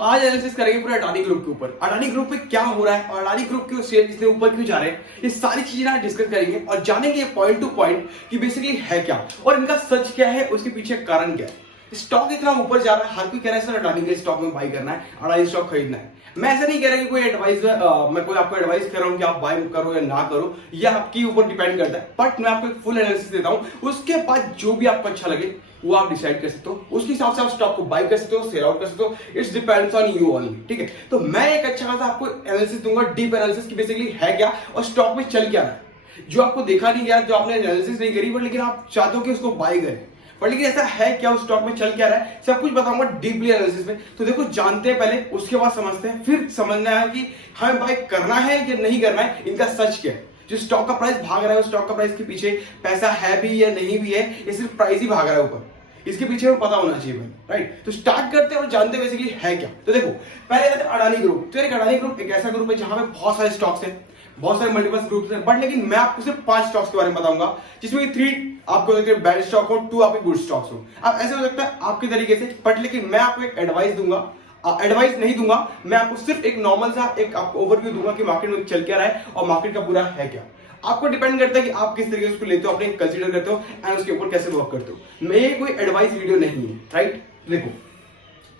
आज एनालिसिस करेंगे पूरे अडानी ग्रुप के ऊपर। अडानी ग्रुप में क्या हो रहा है और अडानी ग्रुप के शेयर इतने ऊपर क्यों जा रहे हैं, ये सारी चीजें आज डिस्कस करेंगे और जानेंगे पॉइंट टू पॉइंट कि बेसिकली है क्या और इनका सच क्या है, उसके पीछे कारण क्या है। स्टॉक इतना ऊपर जा रहा है, हर कोई कह रहा है सर अडानी के स्टॉक में बाई करना है, अडानी स्टॉक खरीदना है। मैं ऐसा नहीं कह रहा कि कोई एडवाइस मैं कोई आपको एडवाइस कर रहा हूं कि आप बाय करो या ना करो, यह आपके ऊपर डिपेंड करता है। बट मैं आपको एक फुल एनालिसिस देता हूं, उसके बाद जो भी आपको अच्छा लगे वो आप डिसाइड कर सकते हो, उसके हिसाब से आप स्टॉक को बाय कर सकते हो, सेल आउट कर सकते हो। It's depends on you only, ठीक है। तो मैं एक अच्छा खासा आपको एनालिसिस दूंगा, डीप एनालिसिस की बेसिकली है क्या और स्टॉक में चल क्या रहा है, जो आपको देखा नहीं गया, जो आपने एनालिसिस नहीं करी, बट लेकिन आप चाहते हो कि उसको बाय करें। पर लेकिन ऐसा है क्या, उस स्टॉक में चल क्या रहा है, सब कुछ बताऊंगा डीपली एनालिसिस में। तो देखो, जानते हैं पहले, उसके बाद समझते हैं, फिर समझना है कि हमें बाय करना है या नहीं करना है, इनका सच क्या है। जो स्टॉक का प्राइस भाग रहा है, उस स्टॉक का प्राइस के पीछे पैसा है भी या नहीं भी है, ये सिर्फ प्राइस ही भाग रहा है ऊपर, इसके पीछे हमें पता होना चाहिए भाई, राइट। तो स्टार्ट करते हैं और जानते हैं बेसिकली है क्या। तो देखो, पहले आते हैं अडानी ग्रुप। तो एक अडानी ग्रुप एक ऐसा ग्रुप है जहां पे बहुत सारे स्टॉक्स हैं, बहुत सारे मल्टीपल ग्रुप्स हैं, बट लेकिन मैं आपको सिर्फ 5 स्टॉक्स के बारे में बताऊंगा, जिसमें 3 आपको बैड स्टॉक हो, 2 आपके गुड स्टॉक्स हो। अब ऐसे हो सकता है आपके तरीके से, बट लेकिन मैं आपको एक एडवाइस दूंगा, एडवाइस नहीं दूंगा, मैं आपको सिर्फ एक नॉर्मल सा एक आपको ओवरव्यू दूंगा कि मार्केट में चल क्या रहा है और मार्केट का पूरा है क्या। आपको डिपेंड करता है कि आप किस तरीके से उसको लेते हो, अपने कंसीडर करते हो एंड उसके ऊपर कैसे वर्क करते हो। मेरी कोई एडवाइस वीडियो नहीं है, राइट। देखो,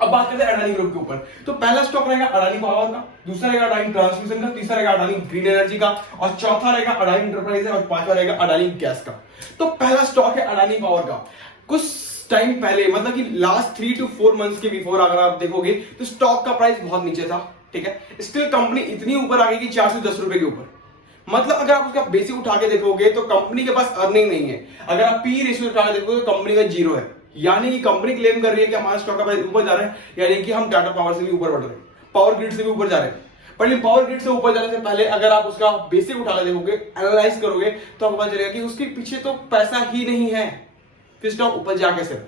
अब बात करते हैं अडानी ग्रुप के ऊपर। तो पहला स्टॉक रहेगा अडानी पावर का, दूसरा रहेगा अडानी ट्रांसमिशन का, तीसरा रहेगा अडानी ग्रीन एनर्जी का, और चौथा रहेगा अडानी एंटरप्राइज और पांचवा रहेगा अडानी गैस का। तो पहला स्टॉक है अडानी पावर का। कुछ टाइम पहले, मतलब कि लास्ट 3 to 4 मंथ्स के बिफोर अगर आप देखोगे तो स्टॉक का प्राइस बहुत नीचे था, ठीक है। स्टिल कंपनी इतनी ऊपर आ गई कि 410 रुपए के ऊपर। मतलब अगर आप उसका बेसिक उठा के देखोगे तो कंपनी के पास अर्निंग नहीं है। अगर आप पी रेशियो उठा के देखोगे तो कंपनी का 0 है, यानी कि कंपनी क्लेम कर रही है कि हमारा स्टॉक का प्राइस ऊपर जा रहा है, यानी कि हम टाटा पावर से भी ऊपर बढ़ रहे हैं, पावर ग्रिड से भी ऊपर जा रहे हैं। पर पावर ग्रिड से ऊपर जाने से पहले अगर आप उसका बेसिक उठा के देखोगे, एनालाइज करोगे, तो आपको पता चलेगा कि उसके पीछे तो पैसा ही नहीं है, फिर स्टॉक ऊपर जा कैसे।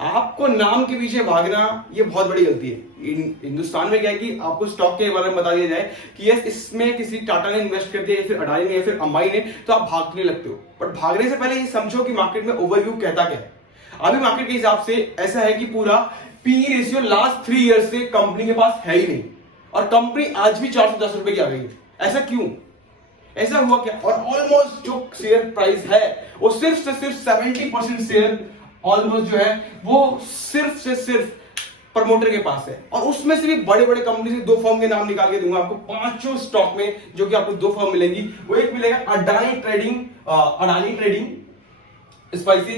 आपको नाम के पीछे भागना ये बहुत बड़ी गलती है। हिंदुस्तान में क्या है कि आपको स्टॉक के बारे में बता दिया जाए कि यस इसमें किसी टाटा ने इन्वेस्ट कर दिया या फिर अडानी ने या फिर अंबानी ने, तो आप भागने लगते हो। बट भागने से पहले ये समझो कि मार्केट में ओवरव्यू कहता क्या है। अभी मार्केट के हिसाब से ऐसा है कि पूरा पी रेशियो लास्ट 3 इयर्स से कंपनी के पास है ही नहीं, और कंपनी आज भी 410 रुपए की आ गई है। ऐसा क्यों, ऐसा हुआ क्या? और ऑलमोस्ट जो शेयर प्राइस है वो सिर्फ से सिर्फ 70% शेयर ऑलमोस्ट जो है वो सिर्फ से सिर्फ प्रमोटर के पास है। और उसमें से भी बड़े बड़े कंपनी से 2 फर्म के नाम निकाल के दूंगा आपको, 5 स्टॉक में जो कि आपको 2 फर्म मिलेंगी। वो एक मिलेगा अडानी ट्रेडिंग स्पाइसी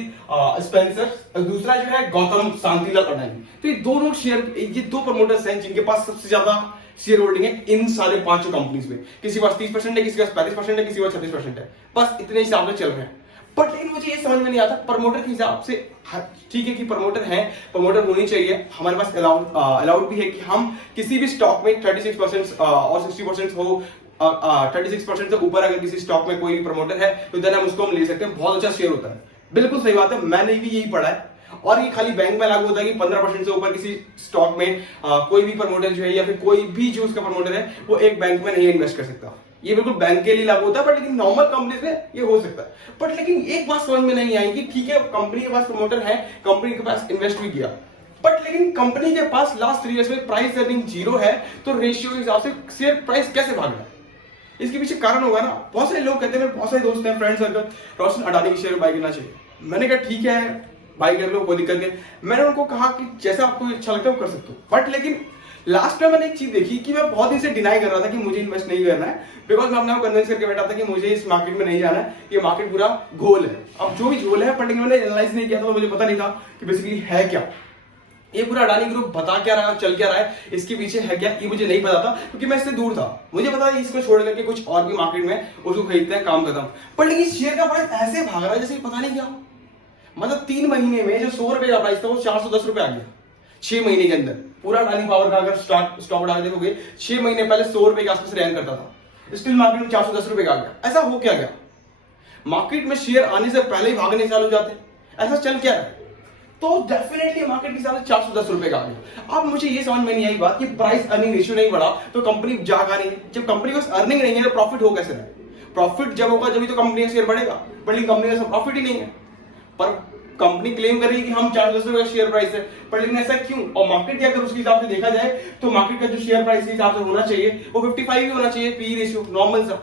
स्पेंसर, दूसरा जो है गौतम शांतिलाल अडानी। तो ये दोनों शेयर, ये 2 प्रमोटर्स हैं जिनके पास सबसे ज्यादा शेयर होल्डिंग है इन सारे 5 कंपनीज में। किसी के पास 30% है, किसी के पास 35% है, किसी के पास 36% है, बस इतने हिसाब से चल रहे हैं। बट लेकिन मुझे ये समझ में नहीं आता प्रमोटर के हिसाब से, ठीक है कि प्रमोटर है, प्रमोटर होनी चाहिए, हमारे पास अलाउड भी है कि हम किसी भी स्टॉक में 36% और 60% हो, 36% से ऊपर अगर किसी स्टॉक में कोई भी प्रमोटर है तो देन हम उसको ले सकते हैं, बहुत अच्छा शेयर होता है। बिल्कुल सही बात है, मैंने भी यही पढ़ा है। और ये खाली बैंक में लागू होता है कि 15% से ऊपर किसी स्टॉक में कोई भी प्रमोटर जो है या फिर कोई भी जो उसका प्रमोटर है वो एक बैंक में नहीं इन्वेस्ट कर सकता। ये बिल्कुल बैंक के लिए लागू होता है, बट लेकिन नॉर्मल कंपनीज में ये हो सकता है। बट लेकिन एक बात समझ में नहीं आई कि ठीक है कंपनी के पास प्रमोटर है, कंपनी के पास इन्वेस्ट भी किया, बट लेकिन कंपनी के पास लास्ट 3 इयर्स में प्राइस अर्निंग 0 है, तो रेशियो के हिसाब से शेयर प्राइस कैसे भाग रहा है? इसके पीछे कारण होगा ना। बहुत सारे लोग कहते हैं, बहुत सारे दोस्त हैं, फ्रेंड सर्कल, रोशन अडानी के शेयर बाय करना चाहिए। मैंने कहा ठीक है बाय कर लो, कोई दिक्कत नहीं। मैंने उनको कहा कि जैसा आपको अच्छा लगता है वो कर सकते हो। बट लेकिन लास्ट में मैंने एक चीज देखी कि मैं बहुत दिन से डिनाई कर रहा था कि मुझे इन्वेस्ट नहीं करना है, बिकॉज मैं अपने आप कन्विंस करके बैठा था कि मुझे इस मार्केट में नहीं जाना है, ये मार्केट पूरा घोल है। अब जो भी घोल है, बट लेकिन मैंने एनालाइज नहीं किया था, तो मुझे पता नहीं था कि बेसिकली है क्या, ये पूरा अडानी ग्रुप बता क्या रहा है, चल क्या रहा है, इसके पीछे है क्या, ये मुझे नहीं पता था, क्योंकि मैं इससे दूर था। मुझे पता है इसको छोड़ करके कुछ और भी मार्केट में उसको खरीदते हैं, काम करता हूं। पर लेकिन शेयर का प्राइस ऐसे भाग रहा है जैसे पता नहीं क्या, मतलब 3 महीने में जो 100 रुपए का प्राइस था वो 410 रुपए आ गया 6 महीने के अंदर। पूरा अडानी पावर का अगर स्टॉक उठा के देखोगे, 6 महीने पहले 100 रुपए के आसपास रैंक करता था, स्टिल मार्केट में 410 रुपए का आ गया। ऐसा हो क्या गया? मार्केट में शेयर आने से पहले ही भागने चालू हो जाते, ऐसा चल क्या रहा है? तो डेफिनेटली मार्केट के हिसाब से 410 रुपए का आ गया। अब मुझे ये समझ में नहीं आई बात कि प्राइस अर्निंग रेशियो नहीं बढ़ा तो कंपनी जा कहां रही है। जब कंपनी के पास अर्निंग नहीं है तो प्रॉफिट हो कैसे रहा है? प्रॉफिट जब होगा जब तो कंपनी का शेयर बढ़ेगा, बट कंपनी का प्रॉफिट ही नहीं है। पर कंपनी क्लेम करेगी कि हम 410 रुपए का शेयर प्राइस है, पर लेकिन ऐसा क्यों? और मार्केट के अगर उसके हिसाब से देखा जाए तो मार्केट का जो शेयर प्राइस के हिसाब से होना चाहिए वो 55 ही होना चाहिए, पी रेशियो नॉर्मल सा,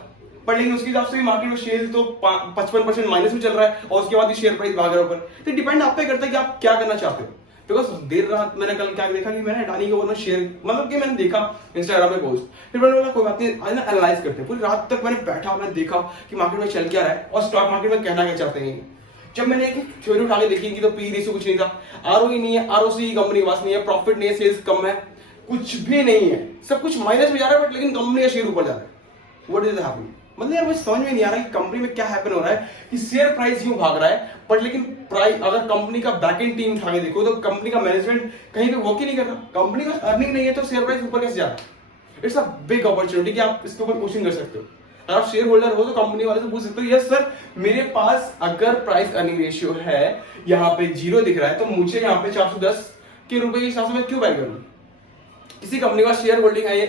पर लेकिन उसके हिसाब से भी मार्केट में शेयर तो 55% माइनस में चल रहा है और उसके बाद शेयर प्राइस भाग रहा है ऊपर। तो डिपेंड आप पे करता है कि आप क्या करना चाहते हो। बिकॉज देर रात मैंने कल क्या देखा कि मैंने अडानी के ऊपर शेयर, मतलब कि मैंने देखा इंस्टाग्राम पे पोस्ट, फिर मैंने बोला कोई बात नहीं, आज ना एनालाइज करते हैं। पूरी रात तक मैंने बैठा, मैंने देखा कि मार्केट में चल क्या रहा है और स्टॉक मार्केट में कहना क्या चाहते हैं। जब मैंने एक थ्योरी उठा के देखी कि तो पी रेशियो कुछ नहीं था, आरओई नहीं है, आरओसी कंपनी के पास नहीं है, प्रॉफिट नहीं है, सेल्स कम है, कुछ भी नहीं है, सब कुछ माइनस में जा रहा है, बट लेकिन कंपनी का शेयर ऊपर जा रहा है। What is happening? मतलब यार मुझे समझ में नहीं आ रहा कि कंपनी में क्या हैपन हो रहा है कि शेयर प्राइस यूं भाग रहा है, बट लेकिन प्राइस अगर कंपनी का बैकएंड टीम उठा के देखो तो कंपनी का मैनेजमेंट कहीं पे वर्क ही नहीं कर रहा, कंपनी का अर्निंग नहीं है तो शेयर प्राइस ऊपर कैसे जा रहा है? इट्स अ बिग अपॉर्चुनिटी कि आप इसके ऊपर क्वेश्चन कर सकते हो। अगर आप शेयर होल्डर हो तो कंपनी वाले से पूछ सकते हो, यस सर मेरे पास अगर प्राइस अर्निंग रेशियो है यहाँ पे 0 दिख रहा है तो मुझे यहाँ पे 410 के रुपए के हिसाब से मैं क्यों बाय करूँ? किसी कंपनी का शेयर होल्डिंग है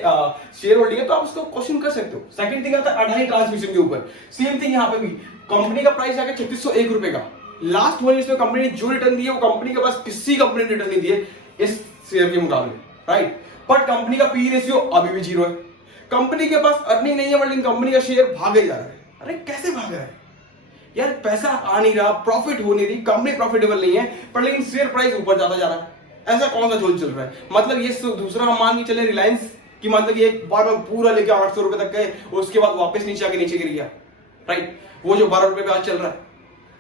तो आप उसको क्वेश्चन कर सकते हो। सेकंड थिंग आता है अडानी ट्रांसमिशन के ऊपर, सेम थिंग यहाँ पे भी कंपनी का प्राइस आगे 3601 रुपए का, लास्ट 1 ईयर में कंपनी ने जो रिटर्न दिए वो कंपनी के पास किसी कंपनी ने रिटर्न नहीं दिए इस शेयर के मुकाबले, राइट? बट कंपनी का पी रेशियो अभी भी 0 है, कंपनी के पास अर्निंग नहीं है, बट कंपनी का शेयर भागे जा रहा है। अरे कैसे भाग रहा है यार? पैसा आ नहीं रहा, प्रॉफिट हो नहीं रही, कंपनी प्रॉफिटेबल नहीं है, पर लेकिन शेयर प्राइस ऊपर जाता जा रहा है। ऐसा कौन सा झोल चल रहा है? मतलब ये दूसरा हम मान के चले रिलायंस की, मतलब ये एक बार में पूरा लेके 800 रुपए तक गए, उसके बाद वापस नीचे आके नीचे गिर गया, राइट? वो जो 12 रुपए पे आज चल रहा है,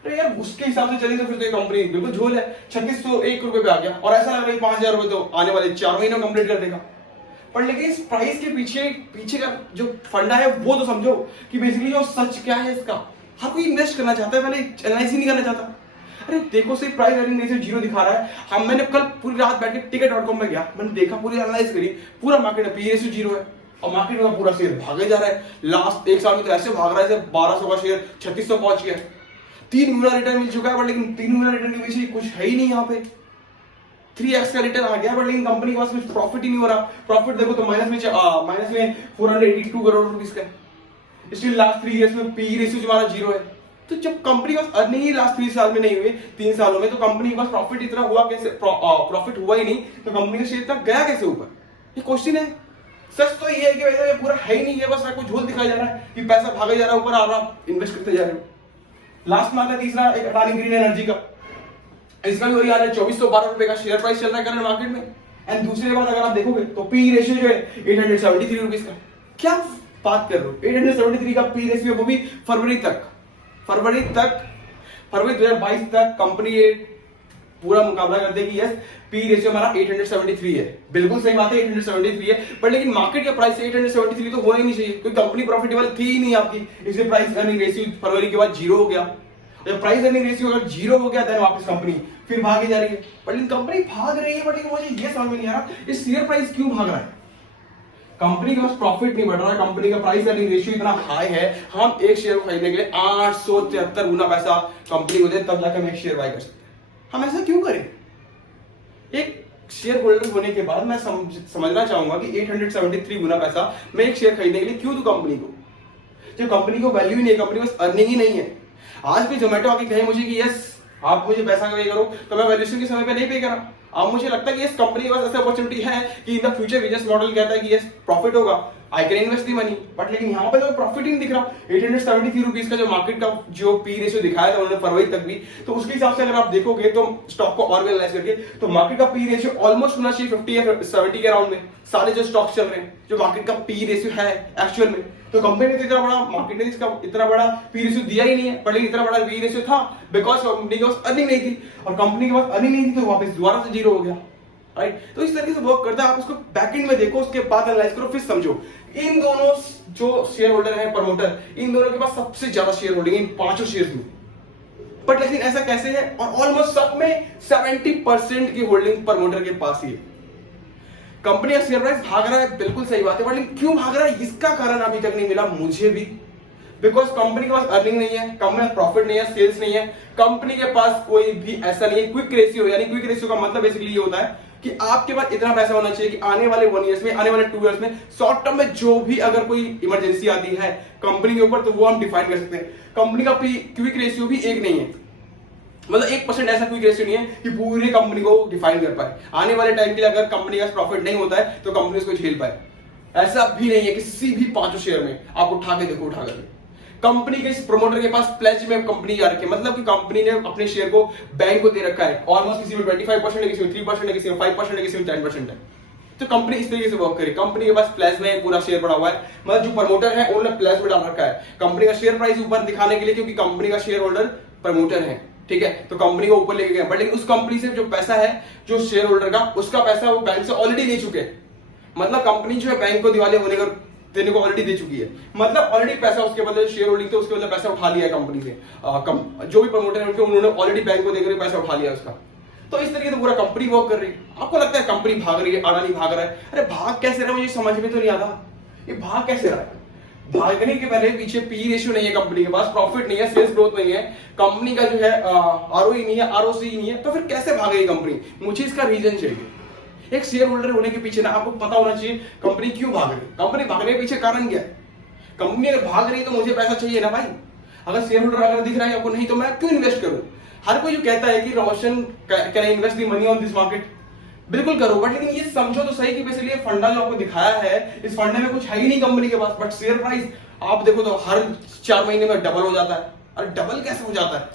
अरे यार उसके हिसाब से चले तो फिर तो ये कंपनी बिल्कुल झोल है। 3601 रुपए पे आ गया और ऐसा लग रहा है 5000 रुपए तो आने वाले 4 महीनों में कंप्लीट कर देगा। पर लेकिन इस प्राइस के पीछे का जो फंडा है वो तो समझो कि बेसिकली जो सच क्या है इसका। हर कोई इन्वेस्ट करना चाहता है, पहले एनालाइज ही नहीं करना चाहता। अरे देखो सिर्फ प्राइस अर्निंग रेशियो 0 दिखा रहा है। हम मैंने कल पूरी रात बैठ के ticket.com में गया, मैंने देखा, पूरी एनालाइज करी, पूरा मार्केट है, पी रेशियो 0 है और मार्केट में पूरा शेयर भागे जा रहा है। लास्ट 1 साल में तो ऐसे भाग रहा है, 1200 का शेयर 3600 पहुंच गया, 3 गुना रिटर्न मिल चुका है, बट लेकिन 3 गुना रिटर्न के पीछे कुछ है ही नहीं। यहाँ पे 3x का रिटर्न आ गया, बट लेकिन कंपनी के पास कुछ प्रॉफिट ही नहीं हो रहा। प्रॉफिट देखो तो माइनस में 482 करोड़ रुपीस का, स्टिल लास्ट 3 इयर्स में पी रेशियो हमारा 0 है। तो जब कंपनी के पास अर्निंग ही लास्ट 3 साल में नहीं हुई, 3 सालों में, तो कंपनी के पास प्रॉफिट इतना हुआ कैसे? प्रॉफिट हुआ ही नहीं तो कंपनी का शेयर तक गया कैसे ऊपर? ये क्वेश्चन है। सच तो ये है कि वैसे पूरा है ही नहीं है, बस आपको झोल दिखाया जा रहा है कि पैसा भागा जा रहा है ऊपर, आप इन्वेस्ट करते जा रहे हो। लास्ट में आता है तीसरा एक अडानी ग्रीन एनर्जी का, इसका भी वही हाल है, 2412 रुपए का शेयर प्राइस चल रहा है करंट मार्केट में। एंड दूसरी बात अगर आप देखोगे तो पी रेशियो जो है 873 रुपीज का। क्या बात कर रहे हो? 873 का पी रेशियो, वो भी फरवरी 2022 तक कंपनी ये पूरा मुकाबला करते कि यस पी रेशियो हमारा 873 है। बिल्कुल सही बात है, 873 है, बट लेकिन मार्केट का प्राइस 873 तो होना ही नहीं चाहिए, क्योंकि कंपनी प्रॉफिटेबल थी ही नहीं आपकी, इसलिए प्राइस अर्निंग रेशियो फरवरी के बाद 0 हो गया। जब प्राइस अर्निंग रेशियो अगर 0 हो गया, देन वापस कंपनी फिर भागी जा रही है। बट लेकिन कंपनी भाग रही है, बट लेकिन मुझे ये समझ में नहीं आ रहा इस शेयर प्राइस क्यों भाग रहा है। कंपनी के पास प्रॉफिट नहीं बढ़ रहा है, कंपनी का प्राइस अर्निंग रेशियो इतना हाई है, हम एक शेयर को खरीदने के लिए 873 गुना पैसा कंपनी को दे तब जाकर हम एक शेयर बाय कर सकते हैं। हम ऐसा क्यों करें? एक शेयर होल्डर होने के बाद मैं समझना चाहूंगा कि 873 गुना पैसा मैं एक शेयर खरीदने के लिए क्यों दूं कंपनी को, जब कंपनी को वैल्यू ही नहीं है, कंपनी के पास अर्निंग ही नहीं है। आज भी जोमेटो आके कहे मुझे कि यस आप मुझे पैसा पे करो, तो मैं वैल्यूएशन के समय पे नहीं पे करा। अब मुझे लगता है कि इस कंपनी के पास ऐसा अपॉर्चुनिटी है कि in the future business model कहता है कि यस प्रॉफिट होगा, I can invest the money, but लेकिन यहाँ पे तो प्रॉफिट ही नहीं दिख रहा। 873 रुपीज का जो मार्केट का जो पी रेशियो दिखाया था उन्होंने फरवरी तक भी, तो उसके हिसाब से अगर आप देखोगे तो स्टॉक को और भी एनालाइज करके, तो मार्केट का पी रेशियो ऑलमोस्ट होना चाहिए 50 या 70 के अराउंड में सारे जो स्टॉक चल रहे हैं, जो मार्केट का पी रेशियो है एक्चुअल में। तो कंपनी ने इतना बड़ा, मार्केट ने इसका इतना बड़ा पी रेशियो दिया ही नहीं है, पर लेकिन इतना बड़ा पी रेशियो था बिकॉज कंपनी के पास अर्निंग नहीं थी, और कंपनी के पास अर्निंग नहीं थी तो वापस दोबारा से 0 हो गया, राइट? तो इस तरीके से वर्क करता है। आप उसको बैकएंड में देखो, उसके बाद एनालाइज करो, फिर समझो। इन दोनों जो शेयर होल्डर है, प्रमोटर, इन दोनों के पास सबसे ज्यादा शेयर होल्डिंग है इन 5 शेयर्स में। बट लेकिन ऐसा कैसे है? और ऑलमोस्ट सब में 70% की होल्डिंग प्रमोटर के पास ही है। कंपनी का शेयर प्राइस भाग रहा है, बिल्कुल सही बात है, बट लेकिन क्यों भाग रहा है इसका कारण अभी तक नहीं मिला मुझे भी। बिकॉज कंपनी के पास अर्निंग नहीं है, कंपनी में प्रॉफिट नहीं है, सेल्स नहीं है, कंपनी के पास कोई भी ऐसा नहीं है क्विक रेशियो। यानी क्विक रेशियो का मतलब बेसिकली ये होता है कि आपके पास इतना पैसा होना चाहिए कि आने वाले 1 ईयर्स में, आने वाले 2 ईयर्स में, शॉर्ट टर्म में जो भी अगर कोई इमरजेंसी आती है कंपनी के ऊपर, तो वो हम डिफाइन कर सकते हैं। कंपनी का क्विक रेशियो भी 1 नहीं है, मतलब 1% ऐसा क्विक रेशियो नहीं है कि पूरी कंपनी को डिफाइन कर पाए। आने वाले टाइम के लिए अगर कंपनी का प्रॉफिट नहीं होता है तो कंपनी उसको झेल पाए, ऐसा भी नहीं है। किसी भी 5 शेयर में आप उठा के देखो, उठा करके कंपनी के प्रमोटर के पास प्लेज में कंपनी जा रखी है, मतलब कि कंपनी ने अपने शेयर को बैंक को दे रखा है। ऑलमोस्ट किसी में 25% है, किसी में 3% है, किसी में 5% है, किसी में 10% है। तो कंपनी इस तरीके से वर्क करे। कंपनी के पास प्लेज में पूरा शेयर पड़ा हुआ है, मतलब जो प्रमोटर है उन्होंने प्लेज में डाल रखा है कंपनी का शेयर प्राइस ऊपर दिखाने के लिए, क्योंकि कंपनी का शेयर होल्डर प्रमोटर है, ठीक है। तो कंपनी को ऊपर लेके गए, बट लेकिन उस कंपनी से जो पैसा है जो शेयर होल्डर का, उसका पैसा वो बैंक से ऑलरेडी ले चुके हैं। मतलब कंपनी जो है बैंक को दिवालिया होने का देने को ऑलरेडी दे चुकी है, मतलब ऑलरेडी पैसा उसके बदले शेयर होल्डिंग थे, उसके बदले पैसा उठा लिया है कंपनी से। जो भी प्रमोटर है उनके, उन्होंने ऑलरेडी बैंक को देकर पैसा उठा लिया उसका। तो इस तरीके से पूरा कंपनी वर्क कर रही है। आपको लगता है कंपनी भाग रही है, अडानी भाग रहा है, अरे भाग कैसे रहा है मुझे समझ में तो नहीं आता, ये भाग कैसे रहा है। भागने के पहले पीछे पी रेशियो नहीं है कंपनी के पास, प्रॉफिट नहीं है, सेल्स ग्रोथ नहीं है, कंपनी का जो है आरओई नहीं है, आरओसी नहीं है, तो फिर कैसे भागेगी कंपनी। मुझे इसका रीजन चाहिए। एक शेयर होल्डर होने के पीछे ना आपको पता होना चाहिए कंपनी क्यों भाग रही है, कंपनी भागने के पीछे कारण क्या है। कंपनी अगर भाग रही है तो मुझे पैसा चाहिए ना भाई। अगर शेयर होल्डर अगर दिख रहा है आपको नहीं, तो मैं क्यों इन्वेस्ट करूं। हर कोई जो कहता है कि Roshan can I invest the money on this market, बिल्कुल करो, बट लेकिन ये समझो तो सही कि बेसिकली ये फंडा जो आपको दिखाया है, इस फंडे में कुछ है ही नहीं कंपनी के पास, बट शेयर प्राइस आप देखो तो हर 4 महीने में डबल हो जाता है। अरे डबल कैसे हो जाता है,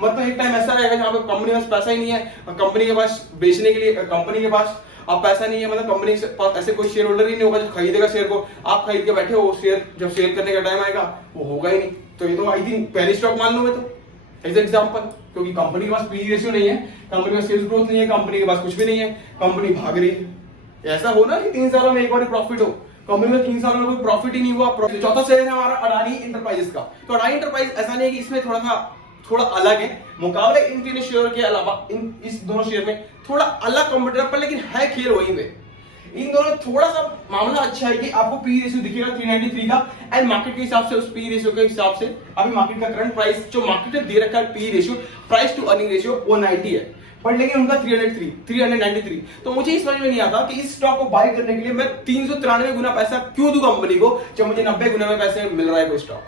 मतलब एक टाइम ऐसा रहेगा जहां पे कंपनी के पास पैसा ही नहीं है, कंपनी के पास बेचने के लिए, कंपनी के पास अब पैसा नहीं है, मतलब कंपनी के पास ऐसे कोई शेयर होल्डर ही नहीं होगा जो खरीदेगा शेयर को। आप खरीद के बैठे हो, शेयर जब सेल करने का टाइम आएगा वो होगा ही नहीं। तो ये तो आई थिंक पहली स्टॉक मान लो मैं तो एज एग्जाम्पल, क्योंकि कंपनी के पास पी रेशियो नहीं है, कंपनी में सेल्स ग्रोथ नहीं है, कंपनी के पास कुछ भी नहीं है, कंपनी भाग रही है। ऐसा हो ना कि 3 सालों में एक बार प्रॉफिट हो, कंपनी में 3 सालों में कोई प्रॉफिट ही नहीं हुआ। चौथा शेयर है हमारा अडानी इंटरप्राइजेस का। तो अडानी इंटरप्राइज ऐसा नहीं है कि इसमें थोड़ा अलग है मुकाबले इन 3 शेयर के अलावा, इस दोनों शेयर में थोड़ा अलग कंपटीटर पर, लेकिन है खेल वही में। इन दोनों थोड़ा सा मामला अच्छा है कि आपको पी रेशियो दिखेगा 393 का, एंड मार्केट के हिसाब से उस पी रेशियो के हिसाब से अभी मार्केट का करंट प्राइस जो मार्केट ने दे रखा है P ratio, price to earning ratio 190 है, पर लेकिन उनका 393। तो मुझे इस समझ में नहीं आता कि इस स्टॉक को बाय करने के लिए मैं 393 गुना पैसा क्यों दूं कंपनी को, जब मुझे 90 गुना में पैसे मिल रहा है कोई stock,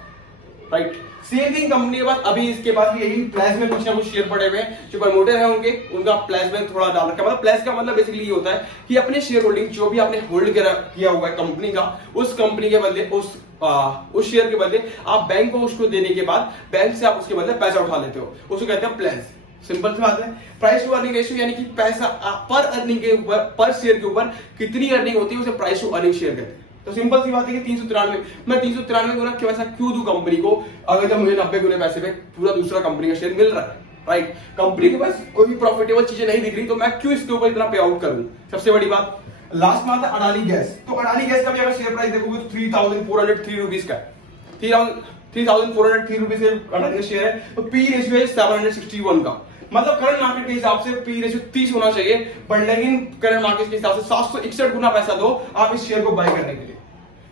right. Same thing company के पास अभी इसके पास भी यही प्लेस में कुछ ना कुछ शेयर पड़े हुए हैं, जो प्रमोटर है उनका प्लेस में थोड़ा डाल रखा है। मतलब प्लेस का मतलब बेसिकली ये होता है कि अपने शेयर होल्डिंग जो भी आपने होल्ड किया हुआ है कंपनी का, उस कंपनी के बदले उस शेयर के बदले आप बैंक को उसको देने के बाद बैंक से आप उसके बदले पैसा उठा लेते हो, उसको कहते हैं प्लेस। सिंपल सी बात है। प्राइस टू अर्निंग रेशियो यानी कि पैसा पर अर्निंग के ऊपर, पर शेयर के ऊपर कितनी अर्निंग होती है उसे प्राइस टू अर्निंग शेयर कहते हैं। तो सिंपल सी बात है कि 393 मैं 393 गुना क्यों ऐसा क्यों दूं कंपनी को, अगर जब मुझे 90 गुने पैसे पे पूरा दूसरा कंपनी का शेयर मिल रहा है, राइट। कंपनी के पास कोई भी प्रॉफिटेबल चीजें नहीं दिख रही, तो मैं क्यों इसके ऊपर इतना पे आउट करूं। सबसे बड़ी बात लास्ट में आता है अडानी गैस। तो अडानी गैस का भी अगर शेयर प्राइस देखोगे तो 3403 रुपीज का है, 3403 रुपीज अडानी का शेयर है। तो पी रेशियो है 761 का, मतलब करंट मार्केट के हिसाब से पी रेशियो 30 होना चाहिए, बट लेकिन करंट मार्केट के हिसाब से 761 गुना पैसा दो आप इस शेयर को बाय करने के लिए।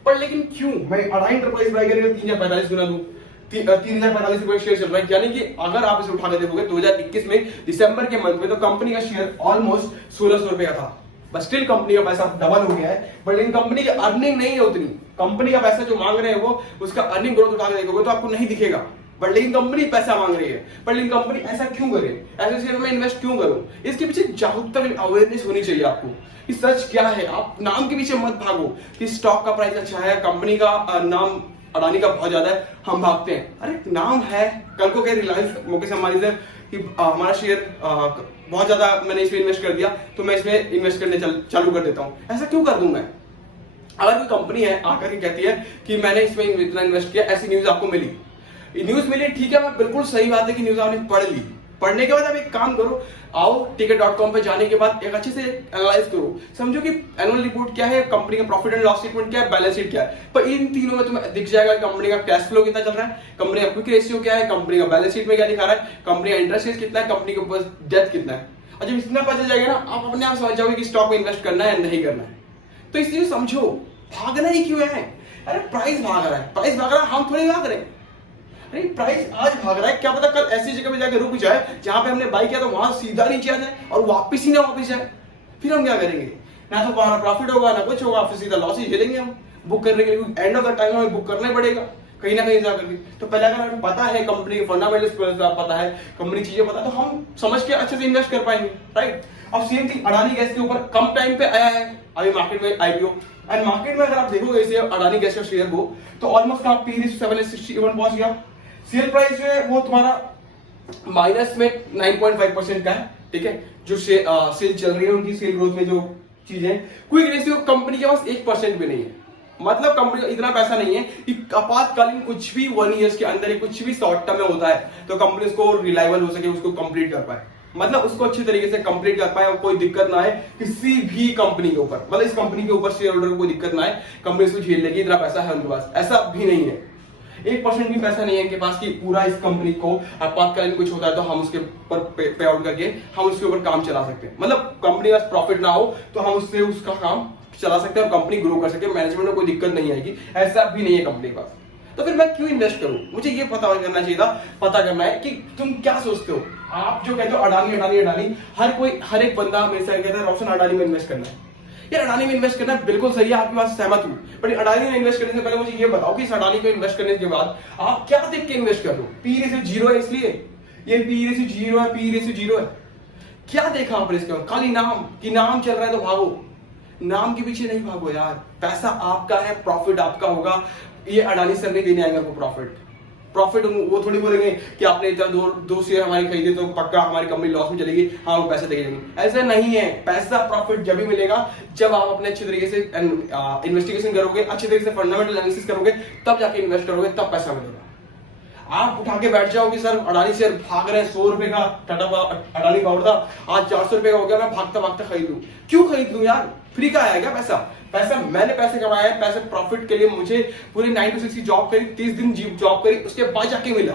पर लेकिन क्यों मैं अडानी इंटरप्राइज बाय करने के लिए 3045 गुना दूं, 3045 रुपए शेयर चल रहा है। यानी कि अगर आप इसे उठा के देखोगे 2021 में दिसंबर के मंथ में, तो कंपनी का शेयर ऑलमोस्ट 1600 रुपए का था, बट स्टिल कंपनी का पैसा डबल हो गया है। बट इन कंपनी की अर्निंग नहीं है उतनी, कंपनी का पैसा जो मांग रहे हैं वो उसका अर्निंग ग्रोथ उठा के देखोगे तो आपको नहीं दिखेगा, बट लेकिन कंपनी पैसा मांग रही है। पर लेकिन कंपनी ऐसा क्यों करे, ऐसे शेयर में इन्वेस्ट क्यों करूं, इसके पीछे जागरूकता अवेयरनेस होनी चाहिए आपको कि सच क्या है। आप नाम के पीछे मत भागो कि स्टॉक का प्राइस अच्छा है, कंपनी का नाम अडानी का बहुत ज्यादा है, हम भागते हैं। अरे नाम है, कल को क्या रिलायंस मुकेश अंबानी से कि हमारा शेयर बहुत ज्यादा मैंने इसमें इन्वेस्ट कर दिया तो मैं इसमें इन्वेस्ट करने चालू कर देता हूं, ऐसा क्यों कर दूं मैं। अगर कोई कंपनी है आकर के कहती है कि मैंने इसमें इतना इन्वेस्ट किया, ऐसी न्यूज आपको मिली, न्यूज मिली, ठीक है, मैं बिल्कुल सही बात है कि न्यूज आपने पढ़ ली, पढ़ने के बाद आप एक काम करो, आओ ticket.com पे जाने के बाद एक अच्छे से एनालाइज करो, समझो कि एनुअल रिपोर्ट क्या है, कंपनी का प्रॉफिट एंड लॉस स्टेटमेंट क्या है, बैलेंस शीट क्या है। पर इन तीनों में तुम्हें दिख जाएगा कंपनी का कैश फ्लो कितना चल रहा है, कंपनी का क्विक रेशियो क्या है, कंपनी का बैलेंस शीट में क्या दिखा रहा है, कंपनी का इंटरेस्ट रेट कितना है, कंपनी के ऊपर डेट कितना है। और जब इतना पता चल जाएगा ना, आप अपने आप समझ जाओगे कि स्टॉक में इन्वेस्ट करना है या नहीं करना है। तो इसलिए समझो भागना ही क्यों है। अरे प्राइस भाग रहा है, प्राइस भाग रहा है, हम थोड़ी भाग रहे हैं। अरे प्राइस आज भाग रहा है, क्या पता कल ऐसी जगह पे जाकर रुक जाए जहां पे हमने बाई किया तो वहां सीधा नीचे आ जाए और वापस ही ना वापस जाए, फिर हम क्या करेंगे। ना तो प्रॉफिट होगा ना कुछ होगा, फिर सीधा लॉस ही झेलेंगे हम। बुक करने के लिए एंड ऑफ द टाइम हमें बुक करना ही पड़ेगा। कहीं ना कहीं जाकर भी। तो पहले अगर हमें पता है कंपनी फंडामेंटल्स पता है, कंपनी चीजें पता है, तो हम समझ के अच्छे से इन्वेस्ट कर पाएंगे, राइट। अब सेम थिंग अडानी गैस के ऊपर कम टाइम पे आया है अभी मार्केट में आईपीओ, एंड मार्केट में अगर आप देखोगे इसे अडानी गैस का शेयर को, तो ऑलमोस्ट आप P/761 पहुंच गया। सेल प्राइस जो है वो तुम्हारा माइनस में 9.5% का है, ठीक है। जो सेल चल रही है उनकी सेल ग्रोथ में जो चीजें, क्विक रेशियो कंपनी के पास 1% भी नहीं है। मतलब कंपनी का इतना पैसा नहीं है कि आपातकालीन कुछ भी 1 ईयर के अंदर कुछ भी शॉर्ट टर्म में होता है तो कंपनी उसको रिलायबल हो सके, उसको कंप्लीट कर पाए, मतलब उसको अच्छे तरीके से कंप्लीट कर पाए और कोई दिक्कत ना आए किसी भी कंपनी के ऊपर, मतलब इस कंपनी के ऊपर शेयर होल्डर को कोई दिक्कत ना आए, कंपनी इसको झेल लेगी, इतना पैसा है उनके पास। ऐसा भी नहीं है, 1% भी पैसा नहीं है इनके पास कि पूरा इस कंपनी को आपातकालीन कुछ होता है तो हम उसके ऊपर पे आउट करके हम उसके ऊपर काम चला सकते हैं। मतलब कंपनी का प्रॉफिट ना हो तो हम उससे उसका काम चला सकते हैं और कंपनी ग्रो कर सकते हैं, मैनेजमेंट में कोई दिक्कत नहीं आएगी, ऐसा भी नहीं है कंपनी के पास। तो फिर मैं क्यों इन्वेस्ट करूं? मुझे ये पता करना चाहिए था, पता करना है कि तुम क्या सोचते हो। आप जो कहते हो अडानी अडानी अडानी, हर एक बंदा मेरे से कहता है रोशन अडानी में इन्वेस्ट करना है। यार अडानी में इन्वेस्ट करना बिल्कुल सही है, आपकी बात सहमत हूं, बट अडानी में इन्वेस्ट करने से पहले मुझे ये बताओ कि इस अडानी को इन्वेस्ट करने के बाद आप क्या देख के इन्वेस्ट कर रहे हो? P रेशियो 0 है इसलिए ये P रेशियो 0 है, P रेशियो 0 है, क्या देखा आपने इसके बाद? खाली नाम कि नाम चल रहा है तो भागो, नाम के पीछे नहीं भागो यार, पैसा आपका है, प्रॉफिट आपका होगा। ये अडानी सर नहीं देने आएंगे आपको प्रॉफिट वो थोड़ी बोलेंगे कि आपने इतना दो शेयर हमारी खरीदे तो पक्का हमारी कंपनी लॉस में चलेगी, हाँ वो पैसे देंगे। ऐसा नहीं है, पैसा प्रॉफिट जब भी मिलेगा जब आप अपने अच्छे तरीके से इन्वेस्टिगेशन करोगे, अच्छे तरीके से फंडामेंटल एनालिसिस करोगे, तब जाके इन्वेस्ट करोगे, तब पैसा मिलेगा। आप उठा के बैठ जाओगे सर अडानी शेयर भाग रहे हैं, 100 रुपए का अडानी पाउडर था, आज 400 रुपए का हो गया, मैं भागता भागता खरीद लूं। क्यों खरीद लूं यार? फ्री का आया क्या पैसा मैंने पैसे कमाए, पैसे प्रॉफिट के लिए मुझे पूरी 9 to 6 की जॉब करी, 30 दिन जॉब करी, उसके बाद जाके मिला।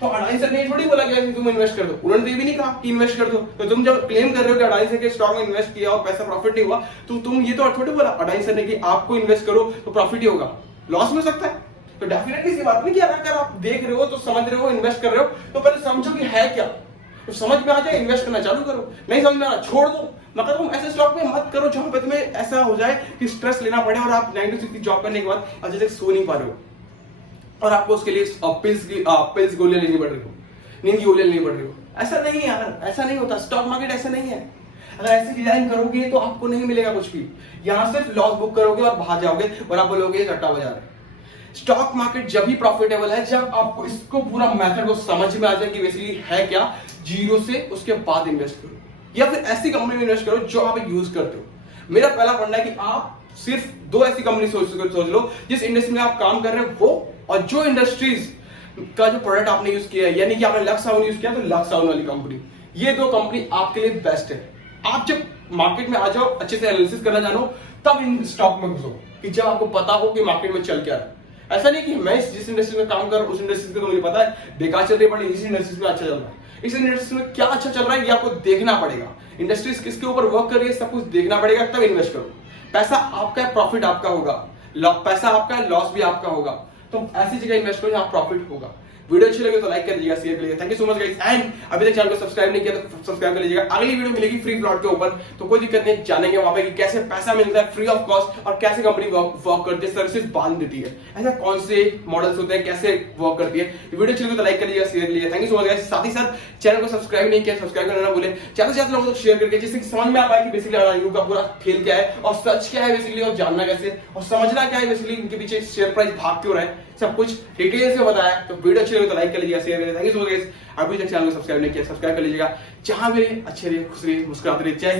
तो अडानी सर ने थोड़ी बोला कि तुम इन्वेस्ट कर दो, उन्होंने ये भी नहीं कहा कि इन्वेस्ट कर दो। तो तुम जब क्लेम कर रहे हो कि अडानी सर के स्टॉक में इन्वेस्ट किया और पैसा प्रॉफिट नहीं हुआ, तो तुम ये तो थोड़ी बोला अडानी सर ने कि आपको इन्वेस्ट करो तो प्रॉफिट ही होगा, लॉस में हो सकता है। तो डेफिनेटली सी बात नहीं कि अगर आप देख रहे हो तो समझ रहे हो, इन्वेस्ट कर रहे हो, तो पहले समझो कि है क्या, तो समझ में आ जाए इन्वेस्ट करना चालू करो, नहीं समझ में आ छोड़ दो। मतलब तुम ऐसे स्टॉक में मत करो जहां पे तुम्हें ऐसा हो जाए कि स्ट्रेस लेना पड़े और आप 9 to 6 की जॉब करने के बाद अच्छे से सो नहीं पा रहे हो और आपको उसके लिए पिल्स गोलियां लेनी पड़ रही हो, नींद की गोलियां लेनी पड़ रही हो। ऐसा नहीं है यार, ऐसा नहीं होता, स्टॉक मार्केट ऐसा नहीं है। अगर ऐसे डिजाइन करोगे तो आपको नहीं मिलेगा कुछ भी, यहाँ सिर्फ लॉस बुक करोगे और बाहर जाओगे और आप बोलोगे सट्टा बाजार है। स्टॉक मार्केट जब भी प्रॉफिटेबल है जब आपको इसको पूरा मेथड को समझ में आ जाए कि बेसिकली है क्या, जीरो से उसके बाद इन्वेस्ट करो, या फिर ऐसी कंपनी में इन्वेस्ट करो जो आप यूज करते हो। मेरा पहला पढ़ना है कि आप सिर्फ 2 ऐसी कंपनी सोच लो जिस इंडस्ट्री में आप काम कर रहे हो वो, और जो इंडस्ट्रीज का जो प्रोडक्ट आपने यूज किया है, यानी कि आपने लक्स साउंड यूज किया तो लक्स साउंड वाली कंपनी, ये 2 कंपनी आपके लिए बेस्ट है। आप जब मार्केट में आ जाओ, अच्छे से एनालिसिस करना जानो, तब इन स्टॉक में घुसो कि जब आपको पता हो कि मार्केट में चल क्या रहा है। ऐसा नहीं कि मैं जिस इंडस्ट्री में काम कर रहा हूं उस इंडस्ट्री का मुझे पता है बेकार चल रही है, बट इस इंडस्ट्री में अच्छा चल रहा है, इस इंडस्ट्री में क्या अच्छा चल रहा है ये आपको देखना पड़ेगा, इंडस्ट्रीज किसके ऊपर वर्क कर रही है सब कुछ देखना पड़ेगा, तब इन्वेस्ट करो। पैसा आपका है, प्रॉफिट आपका होगा, पैसा आपका है, लॉस भी आपका होगा, तो ऐसी जगह इन्वेस्ट करो जहां प्रॉफिट होगा। वीडियो अच्छी लगे तो लाइक कर लीजिएगा, शेयर कर लीजिएगा। Thank you so much guys, and अभी तक चैनल को सब्सक्राइब नहीं किया तो सब्सक्राइब कर लीजिएगा। अगली वीडियो मिलेगी फ्री प्लॉट के ऊपर, तो कोई दिक्कत नहीं, जानेंगे वहां पे कि कैसे पैसा मिलता है फ्री ऑफ कॉस्ट और कैसे कंपनी वर्क करती है, सर्विसेज बांध देती है, ऐसा कौन से मॉडल्स होते हैं, कैसे वर्क करती है। वीडियो अच्छी लगे तो लाइक कर लीजिएगा, शेयर कर लीजिएगा। Thank you so much guys. साथ ही साथ चैनल को सब्सक्राइब नहीं किया, सब्सक्राइब करना ना भूलें, ज्यादा से ज्यादा लोगों को शेयर करके, जिससे समझ में आ पाए कि बेसिकली अडानी ग्रुप का पूरा खेल क्या है और सच क्या है बेसिकली, और जानना कैसे और समझना क्या है बेसिकली, इनके पीछे शेयर प्राइस भाग क्यों रहा है, सब कुछ डिटेल से बताया। तो वीडियो अच्छी लगे तो लाइक कर लीजिएगा, शेयर कर लीजिएगा। Thank you so much guys. अभी तक चैनल को सब्सक्राइब नहीं किया, सब्सक्राइब कर लीजिएगा। जहां भी अच्छे रहिए, खुश रहिए, मुस्कुराते रहिए। जय